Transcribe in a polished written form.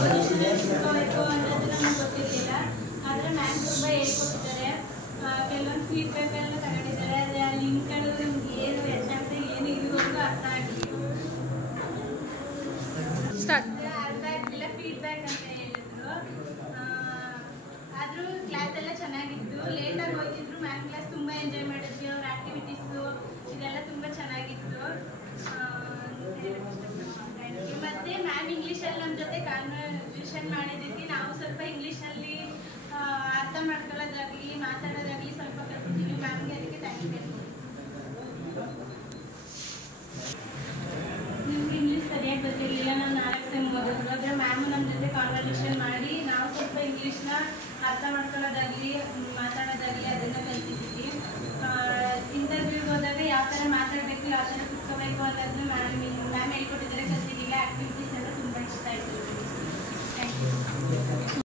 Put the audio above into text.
ಶುರುವಾಯಿತು ಅನ್ನೋದು ನಮ್ಗೆ ಗೊತ್ತಿರಲಿಲ್ಲ. ಆದರೆ ಮ್ಯಾಮ್ ತುಂಬ ಹೇಳ್ಕೊಟ್ಟಿದ್ದಾರೆ. ಕೆಲವೊಂದು ಫೀಡ್ಬ್ಯಾಕ್ ಎಲ್ಲ ತಗೊಂಡಿದ್ದಾರೆ. ಆದರೆ ಆ ಲಿಂಕ್ಗಳು ನಮ್ಗೆ ಏನು ಎಷ್ಟಾಗ್ತದೆ ಏನು ಇದುವರೆಗೂ ಅರ್ಥ ಆಗಲಿಲ್ಲ. ಅರ್ಥ ಆಗಲಿಲ್ಲ ಫೀಡ್ಬ್ಯಾಕ್ ಅಂತ ಹೇಳಿದ್ರು. ಆದರೂ ಕ್ಲಾಸ್ ಎಲ್ಲ ಚೆನ್ನಾಗಿತ್ತು. ಲೇಟಾಗಿ ಹೋಗ್ತಿದ್ರು. ಮ್ಯಾಮ್ ಕ್ಲಾಸ್ ತುಂಬ ಎಂಜಾಯ್ ಮಾಡಿದ್ವಿ. ಅವ್ರ ಆ್ಯಕ್ಟಿವಿಟೀಸು ಇದೆಲ್ಲ ತುಂಬ ಚೆನ್ನಾಗಿತ್ತು. ಮತ್ತು ಮ್ಯಾಮ್ ಇಂಗ್ಲೀಷಲ್ಲಿ ನಮ್ಮ ಜೊತೆ ಕಾನ್ವರ್ಸೇಷನ್ ಮಾಡಿದ್ದಕ್ಕೆ ನಾವು ಸ್ವಲ್ಪ ಇಂಗ್ಲೀಷಲ್ಲಿ ಅರ್ಥ ಮಾಡ್ಕೊಳ್ಳೋದಾಗಲಿ ಮಾತಾಡೋದಾಗಲಿ ಸ್ವಲ್ಪ ಕಲ್ತಿದ್ದೀವಿ. ಮ್ಯಾಮ್ಗೆ ಅದಕ್ಕೆ ಥ್ಯಾಂಕ್ ಯು. ನಿಮ್ಗೆ ಇಂಗ್ಲೀಷ್ ಸರಿಯಾಗಿ ಗೊತ್ತಿರಲಿಲ್ಲ. ನಾವು 4 ಸೆಮ್ ಓದಿದ್ರು. ಆದರೆ ಮ್ಯಾಮು ನಮ್ಮ ಜೊತೆ ಕಾನ್ವರ್ಸೇಷನ್ ಮಾಡಿ ನಾವು ಸ್ವಲ್ಪ ಇಂಗ್ಲೀಷ್ನ ಅರ್ಥ ಮಾಡ್ಕೊಳ್ಳೋದಾಗಲಿ ಮಾತಾಡೋದಾಗಲಿ ಅದನ್ನೆಲ್ಲ